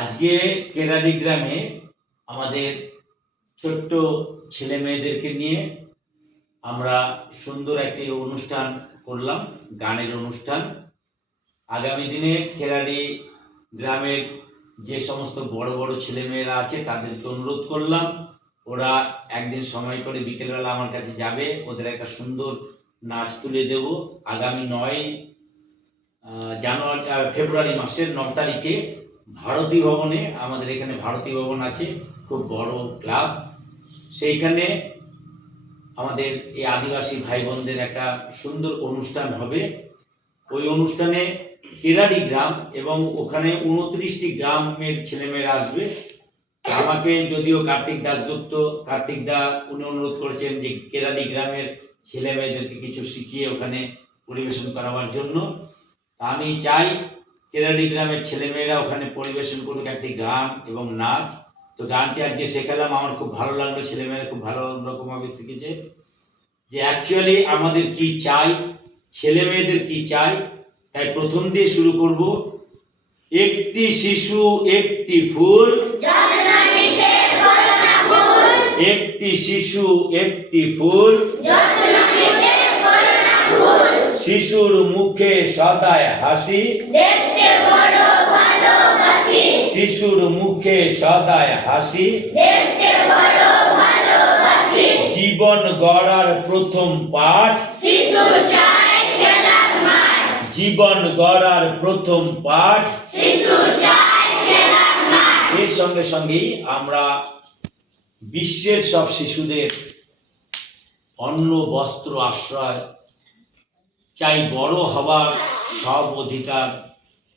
আজকে কেরানি গ্রামে আমাদের ছোট্ট ছেলে মেয়েদেরকে নিয়ে আমরা সুন্দর একটি অনুষ্ঠান করলাম, গানের অনুষ্ঠান। আগামী দিনে কেরানি গ্রামের যে সমস্ত বড় বড় ছেলে মেয়েরা আছে তাদেরকে অনুরোধ করলাম, ওরা একদিন সময় করে বিকেলবেলা আমার কাছে যাবে, ওদের একটা সুন্দর নাচ তুলে দেব। আগামী 9 ফেব্রুয়ারি মাসের 9 তারিখে ভারতী ভবনে, আমাদের এখানে ভারতী ভবন আছে, খুব বড় ক্লাব, সেইখানে আমাদের এই আদিবাসী ভাই বোনদের একটা সুন্দর অনুষ্ঠান হবে। ওই অনুষ্ঠানে কেরানি গ্রাম এবং ওখানে 29টি গ্রামের ছেলেমেয়েরা আসবে। আমাকে যদিও কার্তিক দা উনি অনুরোধ করেছেন যে কেরানি গ্রামের ছেলে মেয়েদেরকে কিছু শিখিয়ে ওখানে পরিবেশন করাবার জন্য। আমি চাই কেরানি গ্রামের ছেলেমেয়েরা ওখানে পরিবেশন করুক একটি গান এবং নাচ। তো গানটি আজকে শেখালাম, আমার খুব ভালো লাগলো, ছেলেমেয়েরা খুব ভালো রকমভাবে শিখেছে। যে অ্যাকচুয়ালি আমাদের কি চাই, ছেলে মেয়েদের কি চাই, তাই প্রথম দিয়ে শুরু করব। একটি শিশু একটি ফুল, একটি শিশু একটি ফুল, শিশুর মুখে সদায় হাসি, শিশুর মুখে সদায় হাসি, জীবন গড়ার প্রথম পাঠ, জীবন গড়ার প্রথম পাঠ। এর সঙ্গে সঙ্গেই আমরা বিশ্বের সব শিশুদের অন্ন বস্ত্র আশ্রয় চাই, বড় হবার সব অধিকার,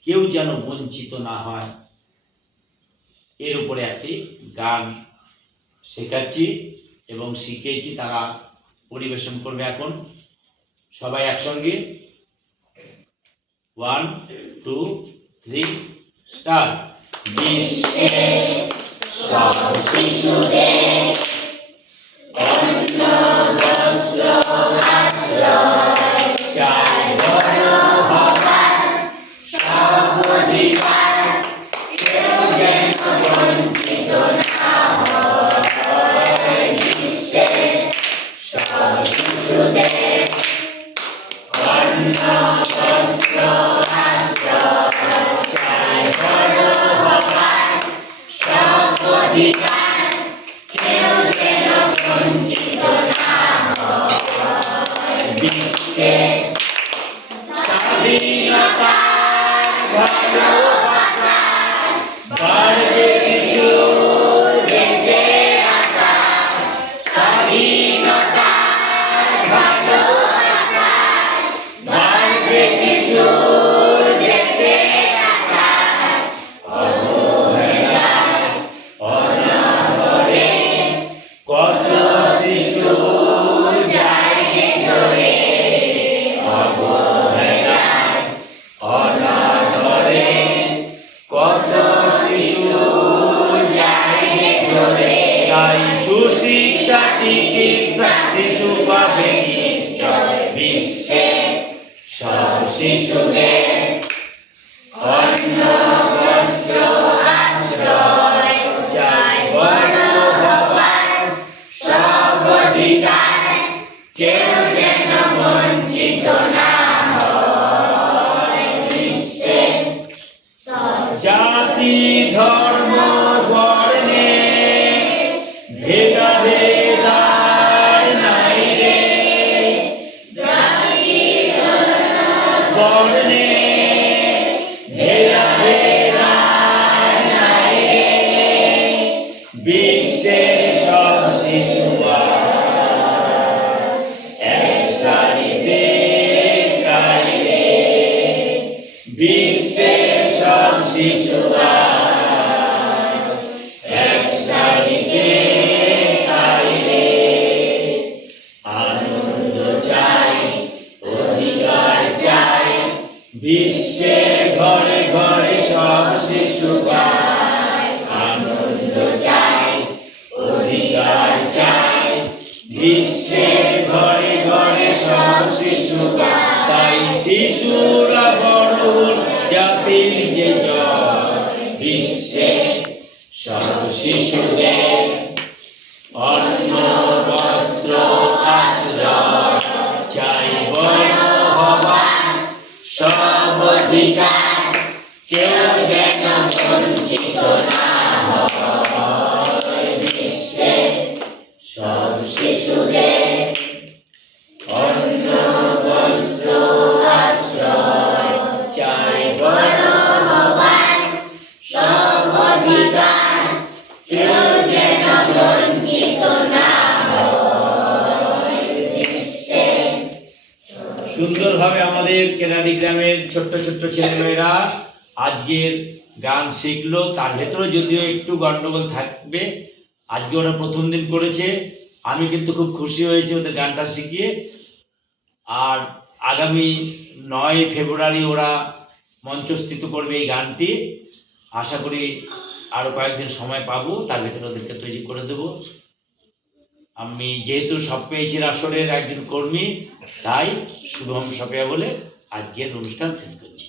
কেউ যেন বঞ্চিত না হয়, এর উপরে একটি গান শেখাচ্ছি এবং শিখিয়েছি, তারা পরিবেশন করবে। এখন সবাই একসঙ্গে 1 2 3 স্টার্ট। বিশ্বের সব শিশুদের অন্ন বস্ত্র আশ্রয় চাই, বড় হবার সব অধিকার, কেউ যেন বঞ্চিত না হয়। বিশ্বের সব শিশুদের অন্ন বস্ত্র আশ্রয় চাই, বড় হবার সব অধিকার, কেউ যেন বঞ্চিত না হয়। বিশ্বের স্বাধীনতার ভালোবাসায় বাড়বে শিশুর দেশের আশা, স্বাধীনতার ভালোবাসায় বাড়বে শিশুর দেশের আশা, অবহেলায় অনাদরে কত শিশু যায় যে ঝরে, অবহেলায় অনাদরে কত শিশু যায় যে ঝরে। তাই সুশিক্ষা চিকিৎসা শিশু পাবে নিশ্চয়। বিশ্বের সব শিশুদের অন্ন বস্ত্র আশ্রয় চাই, বড় হবার সব অধিকার, কেউ যেন বঞ্চিত না হয়। বিশ্বের জাতি ধর্ম বর্ণে ভেদাভেদ নাই রে, জাতি ধর্ম বর্ণে ভেদাভেদ নাই রে। বিশ্বের সব শিশুরা এক সারিতে গাই রে, বিশ্বের সব শিশুরা এক সারিতে গাই রে। আনন্দ চাই, অধিকার চাই, বিশ্বের ঘরে ঘরে সব শিশু চাই। আনন্দ চাই, অধিকার চাই, বিশ্বের ঘরে ঘরে সব শিশু চাই। তাই শিশুরা বড় জাতির যে জয়, বিশ্বে সব শিশুদের অন্ন বস্ত্র আশ্রয় চাই বড় হবার সব অধিকার কেউ যেন বঞ্চিত না হয় বিশ্বে সব শিশুদের অন্ন বস্ত্র আশ্রয় চাই বড় হবার সব অধিকার কেউ যেন বঞ্চিত না হয় বিশ্বে। সুন্দরভাবে আমাদের কেরানি গ্রামের ছোট্ট ছোট্ট ছেলেমেয়েরা আজকের গান শিখলো, তার ভেতরে যদিও একটু গন্ডগোল থাকবে। আজকে ওরা প্রথম দিন করেছে, আমি কিন্তু খুব খুশি হয়েছি ওদের গানটা শিখিয়ে। আর আগামী 9 ফেব্রুয়ারি ওরা মঞ্চস্থিত করবে এই গানটি। আশা করি আরও কয়েকদিন সময় পাবো, তার ভেতরে ওদেরকে তৈরি করে দেব। আমি যেহেতু সব পেয়েছির আসরের একজন কর্মী, তাই শুভম সপিয়া বলে আজকের অনুষ্ঠান শেষ করছি।